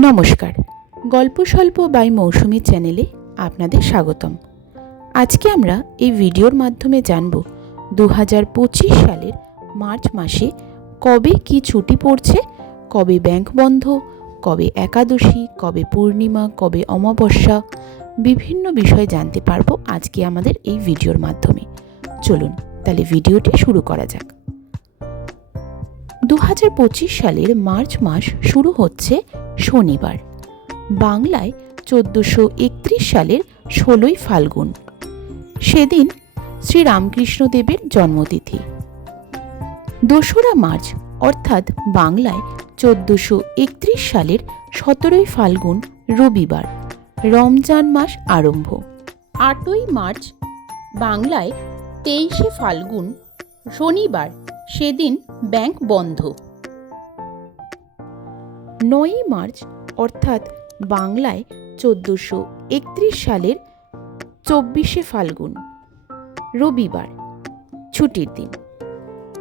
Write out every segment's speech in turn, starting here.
নমস্কার। গল্প স্বল্প বাই মৌসুমী চ্যানেলে আপনাদের স্বাগতম। আজকে আমরা এই ভিডিওর মাধ্যমে জানব দু হাজার পঁচিশ সালের মার্চ মাসে কবে কি ছুটি পড়ছে, কবে ব্যাংক বন্ধ, কবে একাদশী, কবে পূর্ণিমা, কবে অমাবস্যা, বিভিন্ন বিষয় জানতে পারব আজকে আমাদের এই ভিডিওর মাধ্যমে। চলুন তাহলে ভিডিওটি শুরু করা যাক। দু হাজার পঁচিশ সালের মার্চ মাস শুরু হচ্ছে শনিবার। বাংলায় চোদ্দোশো একত্রিশ সালের ষোলোই ফাল্গুন। সেদিন শ্রী রামকৃষ্ণদেবের জন্মতিথি। দোসরা মার্চ, অর্থাৎ বাংলায় চোদ্দোশো একত্রিশ সালের সতেরোই ফাল্গুন, রবিবার, রমজান মাস আরম্ভ। আটই মার্চ, বাংলায় তেইশে ফাল্গুন, শনিবার সেদিন ব্যাংক বন্ধ। নয়ই মার্চ, অর্থাৎ বাংলায় চোদ্দোশো একত্রিশ সালের চব্বিশে ফাল্গুন, রবিবার, ছুটির দিন।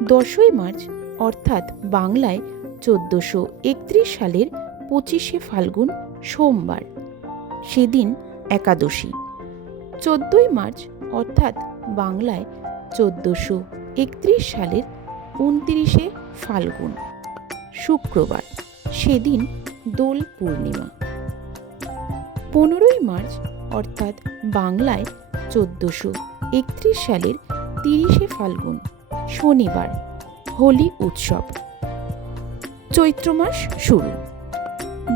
দশই মার্চ, অর্থাৎ বাংলায় চোদ্দোশো একত্রিশ সালের পঁচিশে ফাল্গুন, সোমবার, সেদিন একাদশী। চোদ্দই মার্চ, অর্থাৎ বাংলায় চোদ্দোশো একত্রিশ সালের উনত্রিশে ফাল্গুন, শুক্রবার, সেদিন দোল পূর্ণিমা। পনেরোই মার্চ, অর্থাৎ বাংলায় চোদ্দোশো একত্রিশ সালের তিরিশে ফাল্গুন, শনিবার, হোলি উৎসব। চৈত্র মাস শুরু।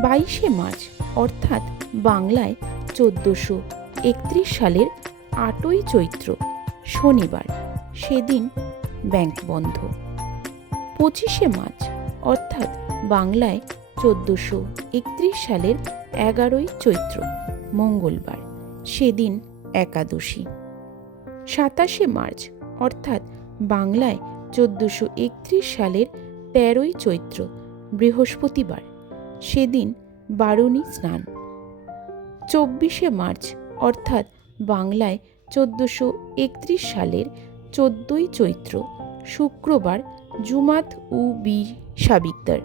বাইশে মার্চ, অর্থাৎ বাংলায় চোদ্দোশো একত্রিশ সালের আটই চৈত্র, শনিবার, সেদিন ব্যাংক বন্ধ। পঁচিশে মার্চ, অর্থাৎ বাংলায় চোদ্দোশো একত্রিশ সালের এগারোই চৈত্র, মঙ্গলবার, সেদিন একাদশী। সাতাশে মার্চ, অর্থাৎ বাংলায় চোদ্দোশো একত্রিশ সালের তেরোই চৈত্র, বৃহস্পতিবার, সেদিন বারুণী স্নান। চব্বিশে মার্চ, অর্থাৎ বাংলায় চোদ্দোশো একত্রিশ সালের চোদ্দোই চৈত্র, শুক্রবার জুমাত উ বি সাবিকদার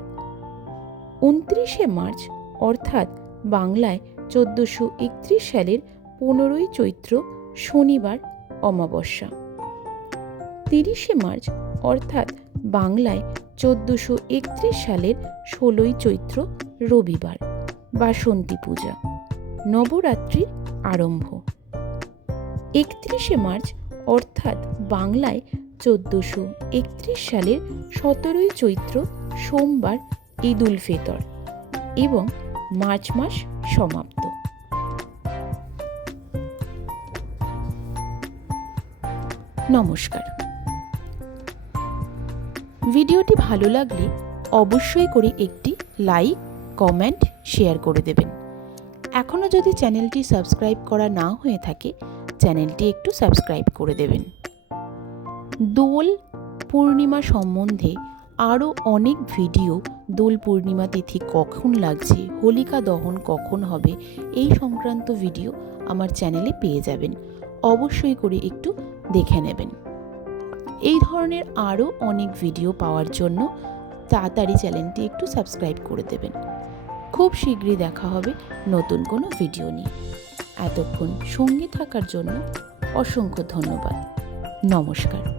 উনত্রিশে মার্চ, অর্থাৎ বাংলায় চোদ্দোশো একত্রিশ সালের পনেরোই চৈত্র শনিবার অমাবস্যা। তিরিশে মার্চ, অর্থাৎ বাংলায় চোদ্দোশো একত্রিশ সালের ষোলোই চৈত্র রবিবার, বাসন্তী পূজা, নবরাত্রির আরম্ভ। একত্রিশে মার্চ, অর্থাৎ বাংলায় চোদ্দোশো একত্রিশ সালের সতেরোই চৈত্র সোমবার ঈদ উল ফিতর এবং মার্চ মাস সমাপ্ত। নমস্কার। ভিডিওটি ভালো লাগলে অবশ্যই করে একটি লাইক, কমেন্ট, শেয়ার করে দেবেন। এখনও যদি চ্যানেলটি সাবস্ক্রাইব করা না হয়ে থাকে, চ্যানেলটি একটু সাবস্ক্রাইব করে দেবেন। দোল পূর্ণিমা সম্বন্ধে আরও অনেক ভিডিও দোল পূর্ণিমা তিথি কখন লাগছে, হোলিকা দহন কখন হবে, এই সংক্রান্ত ভিডিও আমার চ্যানেলে পেয়ে যাবেন। অবশ্যই করে একটু দেখে নেবেন। এই ধরনের আরও অনেক ভিডিও পাওয়ার জন্য তাড়াতাড়ি চ্যানেলটি একটু সাবস্ক্রাইব করে দেবেন। খুব শীঘ্রই দেখা হবে নতুন কোনো ভিডিও নিয়ে। এতক্ষণ সঙ্গে থাকার জন্য অসংখ্য ধন্যবাদ। নমস্কার।